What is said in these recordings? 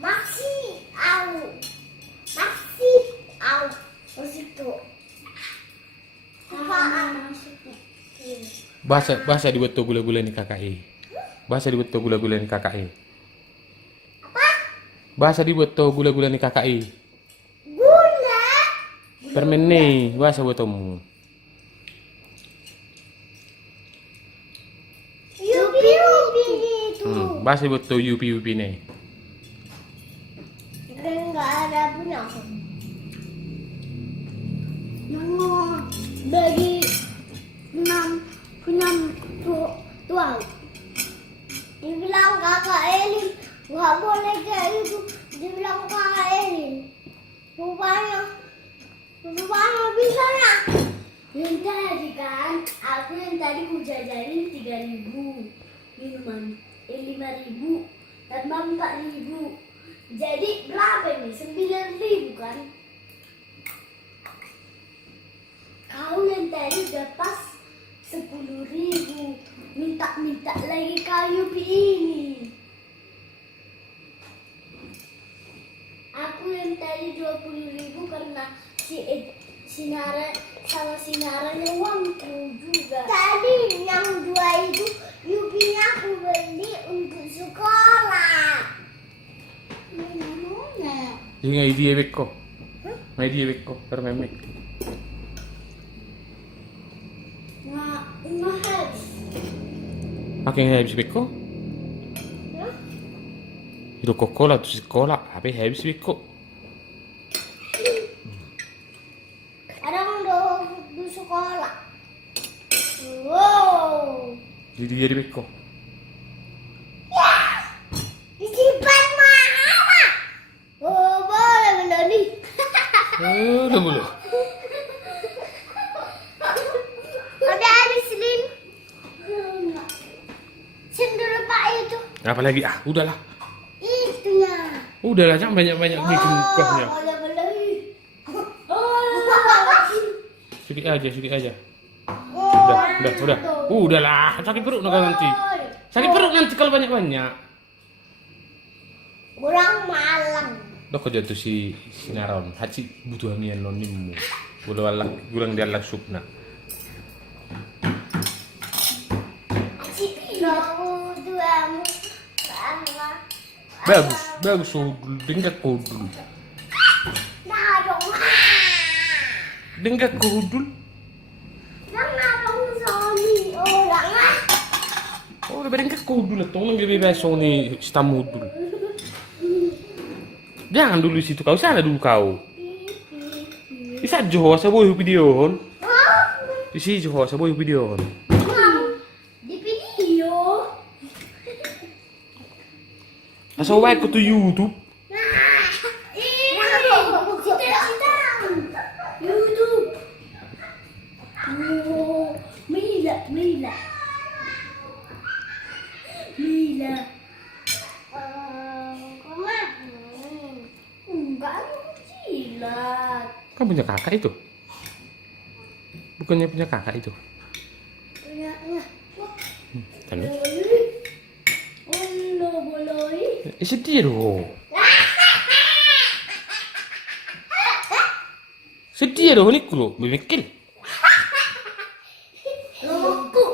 Masih au situ. Apaan maksudnya? Bahasa dibuat tuh gula-gula nih KKI. Bahasa dibuat tuh gula-gula nih KKI. Apa? Bahasa dibuat tuh gula-gula nih KKI. Gula. Permen nih, bahasa buat kamu. Yupi itu. Bahasa buat tuh yupi-yupi nih. Enggak ada punya aku. Dari 6 punya tua. Dibilang kakak Elin nggak boleh kayak itu. Dibilang kakak Elin. Rupanya bisa ya. Yang tadi kan, aku yang tadi ku jajarin 3.000 minuman, 5.000 tambah 4.000. Jadi berapa nih? 9.000 kan? Kau yang tadi udah pas 10.000. Minta lagi kayu ini. Aku yang tadi 20.000 karena Sinara sama Sinaranya uangku juga. Tadi yang 2 itu Yupinya aku beli untuk sekolah. Jadi nggak dia beko, nggak dia beko, permen. Nggak habis. Pakai nggak habis beko? Itu Coca-Cola tuh sekolah, tapi habis beko. Ada yang di sekolah. Wow. Jadi dia di beko. Ya, disimpan mana? Oh, boleh menani. Udah mulu. Ada habis Lin. Sendiri Pak itu. Apalagi udahlah. Itunya. Udahlah, jangan banyak-banyak bikin kuahnya. Boleh beli. Sedikit aja. Udah. Udahlah, sakit perut nanti. Sakit perut nanti kalau banyak-banyak. Kurang malam. Dok aja tuh si Naron, haci butuh hamian nonimu. Kurang dia lah supna. Bagus, dengar kodul. Nah dong. Dengar kodul. Nah dong Sony orang ah. Oh, udah dengar kodul tuh, nggak bebas Sony stamudul. Jangan dulu situ kau, sana dulu kau. Bisa Johor saboy video. Isi Johor saboy video. Di video. Asal wae ko to YouTube. YouTube. Oh, Mila. Enggak jilat. Kan punya kakak itu. Bukannya punya kakak itu. Punya. Kan? Boleh. Sedih dong. Sedih dong ini kulo, memikir. Lamaku.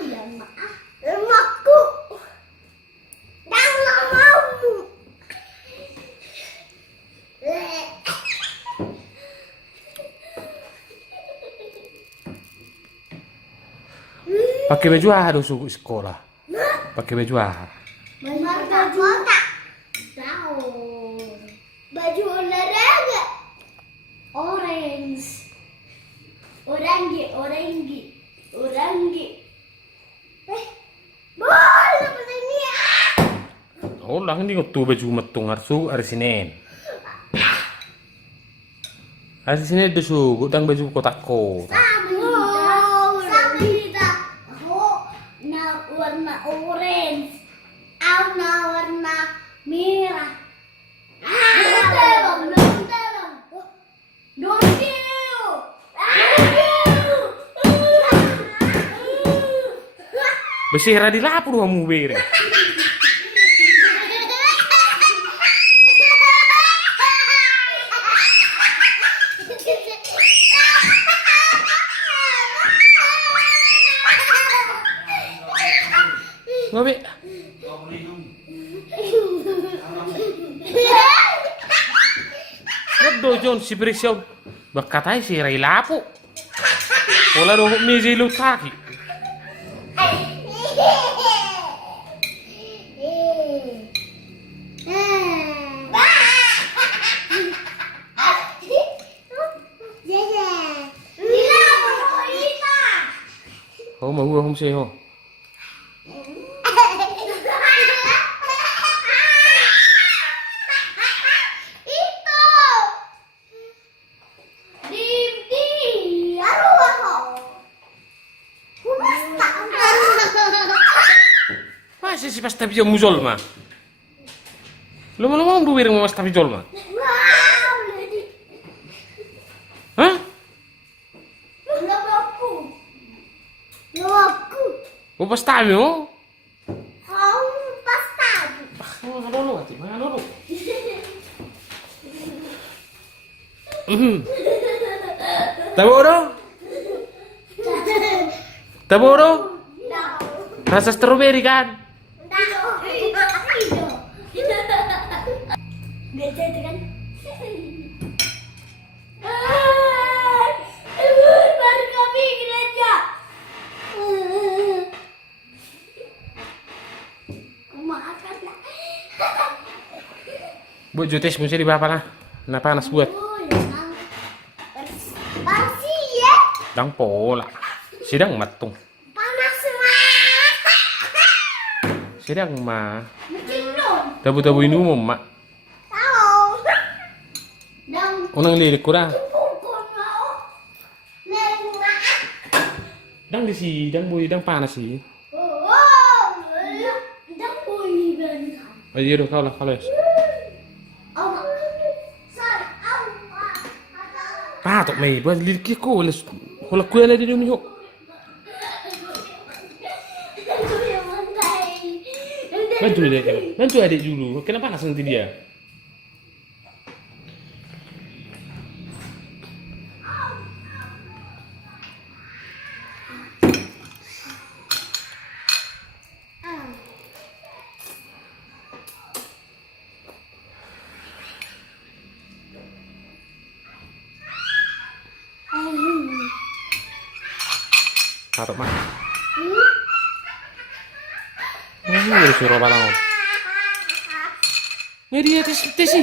Ya maaf. Lamaku. Dan lamamu. Pakai baju ada sekolah. Pakai baju apa? Baju tak tahu. Baju olahraga orange. Orange. Boleh begini ya. Oh, lang ini tuh baju metung harsu hari Senin. Hari Senin itu gudang baju kotak-kotak. Warna orange, warna merah. Terong. Don't you? Besera di lapu dua mu bere. Ngobe. Rodo John si Brescia bakatai si rai lapu. Ola do mezi lutaki. Ho mà hua không xe ho. Masih si pasta video muzol ma. Lama-lama buwir mo pasta video ma. Hah? O pasta mo? Ano lo ati? Ano lo? Taboro? Taboro? Rasa strawberry kan? Biasa itu kan? Baru kami gereja. Maafkanlah. Buat jutes mesti di berapa lah? Nah panas buat. Bersih ya? Dang pola. Sidang matung. Panas semua. Sidang ma. Mencindon. Dabu-dabu ini umum mak. Tahu. Dan Unang lirik ko na. pukul mau. Nenga. Dang di si, dang boy, dang panas si. Oh, dan bunyi benar. Ay, yun, kau lah, kau lah. Oh, sorry. Patok may, buat lirik ko, wala kuya na din yung miho. Bantu dia, bantu adik dulu. Kenapa panas nanti dia? Patok mah. Ini suruh apa lang? Ini dia tesi.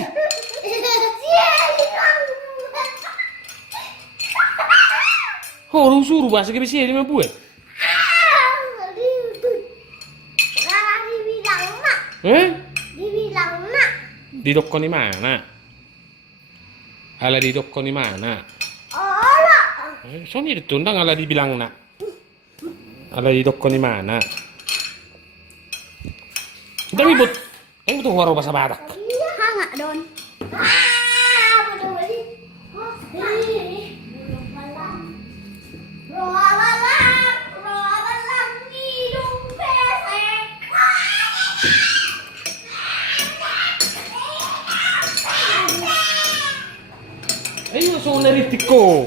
Oh, lu suruh bahasa ke bisi lima buat. Dibilang nak. Di dokon di mana? Ala di dokon di mana? Olah. Soalnya ditundang ala dibilang nak. Ala di dokon di mana? Dami buat, yang butuh waro bahasa Batak. Iya, hangat don. Betul ini. Roalang hidung pesek. Ayo langsung naritik ko.